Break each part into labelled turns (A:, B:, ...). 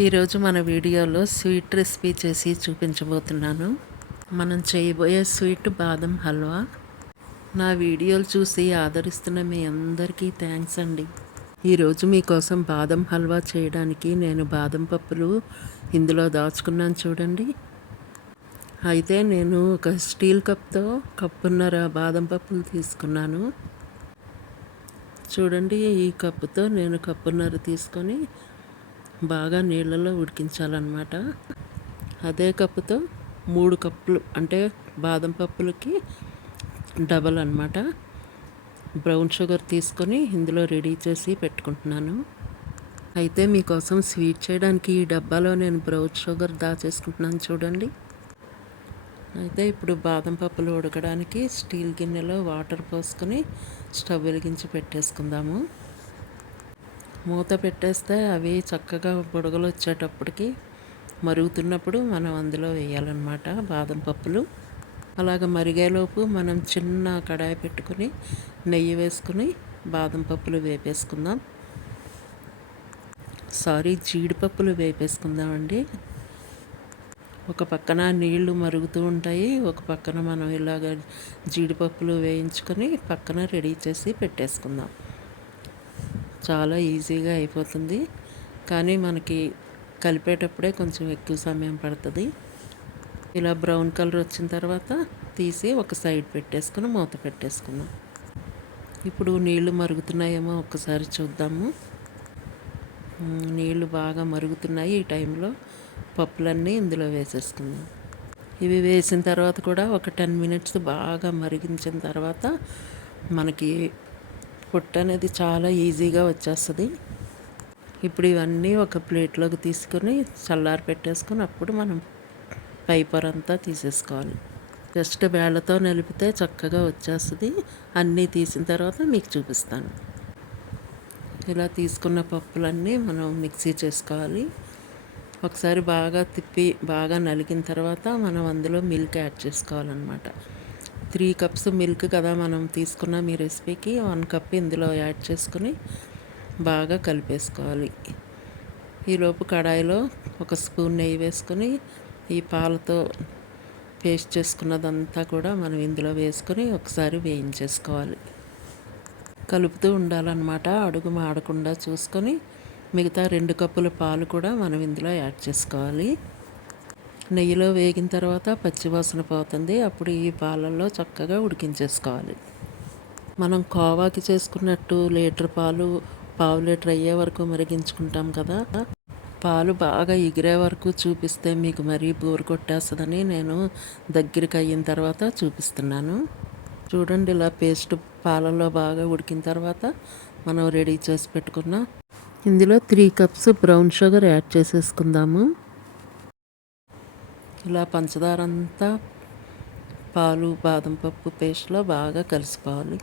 A: ఈరోజు మన వీడియోలో స్వీట్ రెసిపీ చేసి చూపించబోతున్నాను. మనం చేయబోయే స్వీట్ బాదం హల్వా. నా వీడియోలు చూసి ఆదరిస్తున్న మీ అందరికీ థ్యాంక్స్ అండి. ఈరోజు మీకోసం బాదం హల్వా చేయడానికి నేను బాదం పప్పులు ఇందులో దాచుకున్నాను చూడండి. అయితే నేను ఒక స్టీల్ కప్తో కప్పున్నర బాదం పప్పులు తీసుకున్నాను. చూడండి ఈ కప్పుతో నేను కప్పున్నర తీసుకొని బాగా నీళ్ళలో ఉడికించాలన్నమాట. అదే కప్పుతో మూడు కప్పులు అంటే బాదం పప్పులకి డబల్ అనమాట బ్రౌన్ షుగర్ తీసుకొని ఇందులో రెడీ చేసి పెట్టుకుంటున్నాను. అయితే మీకోసం స్వీట్ చేయడానికి ఈ డబ్బాలో నేను బ్రౌన్ షుగర్ దాచేసుకుంటున్నాను చూడండి. అయితే ఇప్పుడు బాదం పప్పులు ఉడకడానికి స్టీల్ గిన్నెలో వాటర్ పోసుకొని స్టవ్ వెలిగించి పెట్టేసుకుందాము. మూత పెట్టేస్తే అవి చక్కగా బుడగలు వచ్చేటప్పటికి మరుగుతున్నప్పుడు మనం అందులో వేయాలన్నమాట బాదం పప్పులు. అలాగ మరిగేలోపు మనం చిన్న కడాయి పెట్టుకుని నెయ్యి వేసుకుని బాదం పప్పులు వేపేసుకుందాం. సారీ జీడిపప్పులు వేపేసుకుందామండి. ఒక పక్కన నీళ్ళు మరుగుతూ ఉంటాయి ఒక పక్కన మనం ఇలాగ జీడిపప్పులు వేయించుకొని పక్కన రెడీ చేసి పెట్టేసుకుందాం. చాలా ఈజీగా అయిపోతుంది. కానీ మనకి కలిపేటప్పుడే కొంచెం ఎక్కువ సమయం పడుతుంది. ఇలా బ్రౌన్ కలర్ వచ్చిన తర్వాత తీసి ఒక సైడ్ పెట్టేసుకుని మూత పెట్టేసుకున్నాం ఇప్పుడు నీళ్ళు మరుగుతున్నాయేమో ఒకసారి చూద్దాము. నీళ్ళు బాగా మరుగుతున్నాయి ఈ టైంలో. పప్పులన్నీ ఇందులో వేసేసుకుందాం. ఇవి వేసిన తర్వాత కూడా ఒక టెన్ మినిట్స్ బాగా మరిగించిన తర్వాత మనకి పుట్ట అనేది చాలా ఈజీగా వచ్చేస్తుంది. ఇప్పుడు ఇవన్నీ ఒక ప్లేట్లోకి తీసుకొని చల్లారి పెట్టేసుకొని అప్పుడు మనం పైపర్ అంతా తీసేసుకోవాలి. జస్ట్ వేళ్ళతో నిలిపితే చక్కగా వచ్చేస్తుంది. అన్నీ తీసిన తర్వాత మీకు చూపిస్తాను. ఇలా తీసుకున్న పప్పులన్నీ మనం మిక్సీ చేసుకోవాలి. ఒకసారి బాగా తిప్పి బాగా నలిగిన తర్వాత మనం అందులో మిల్క్ యాడ్ చేసుకోవాలన్నమాట. త్రీ కప్స్ మిల్క్ కదా మనం తీసుకున్న మీ రెసిపీకి వన్ కప్ ఇందులో యాడ్ చేసుకుని బాగా కలిపేసుకోవాలి. ఈలోపు కడాయిలో ఒక స్పూన్ నెయ్యి వేసుకొని ఈ పాలతో పేస్ట్ చేసుకున్నదంతా కూడా మనం ఇందులో వేసుకొని ఒకసారి వేయించేసుకోవాలి. కలుపుతూ ఉండాలన్నమాట. అడుగు మాడకుండా చూసుకొని మిగతా రెండు కప్పుల పాలు కూడా మనం ఇందులో యాడ్ చేసుకోవాలి. నెయ్యిలో వేగిన తర్వాత పచ్చివాసన పోతుంది. అప్పుడు ఈ పాలల్లో చక్కగా ఉడికించేసుకోవాలి. మనం కోవాకి చేసుకున్నట్టు లీటర్ పాలు పావు లీటర్ అయ్యే వరకు మరిగించుకుంటాం కదా. పాలు బాగా ఎగిరే వరకు చూపిస్తే మీకు మరీ బోరు కొట్టేస్తుందని నేను దగ్గరికి అయిన తర్వాత చూపిస్తున్నాను. చూడండి ఇలా పేస్ట్ పాలల్లో బాగా ఉడికిన తర్వాత మనం రెడీ చేసి పెట్టుకున్న ఇందులో three cups brown sugar add చేసేసుకుందాము. ఇలా పంచదార అంతా పాలు బాదం పప్పు పేస్ట్లో బాగా కలిసిపోవాలి.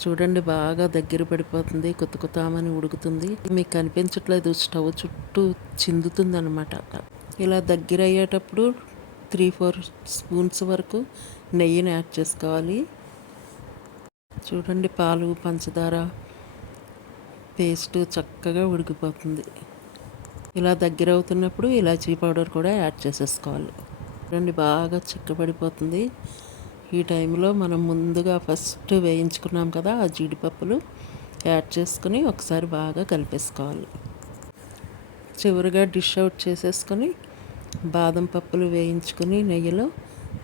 A: చూడండి బాగా దగ్గర పడిపోతుంది కొత్త కొత్తమని ఉడుకుతుంది. మీకు కనిపించట్లేదు స్టవ్ చుట్టూ చిందుతుంది అనమాట ఇలా దగ్గర అయ్యేటప్పుడు త్రీ ఫోర్ స్పూన్స్ వరకు నెయ్యిని యాడ్ చేసుకోవాలి. చూడండి పాలు పంచదార పేస్ట్ చక్కగా ఉడికిపోతుంది. ఇలా దగ్గర అవుతున్నప్పుడు ఇలాచీ పౌడర్ కూడా యాడ్ చేసేసుకోవాలి. రెండు బాగా చిక్కబడిపోతుంది. ఈ టైంలో మనం ముందుగా ఫస్ట్ వేయించుకున్నాం కదా ఆ జీడిపప్పులు యాడ్ చేసుకుని ఒకసారి బాగా కలిపేసుకోవాలి. చివరిగా డిష్ అవుట్ చేసేసుకొని బాదం పప్పులు వేయించుకొని నెయ్యిలో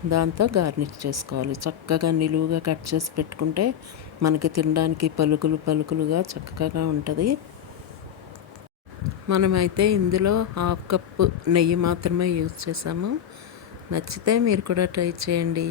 A: దాంతో గార్నిష్ చేసుకోవాలి. చక్కగా నిలువుగా కట్ చేసి పెట్టుకుంటే మనకి తినడానికి పలుకులు పలుకులుగా చక్కగా ఉంటుంది. మనమైతే ఇందులో హాఫ్ కప్పు నెయ్యి మాత్రమే యూజ్ చేసాము. నచ్చితే మీరు కూడా ట్రై చేయండి.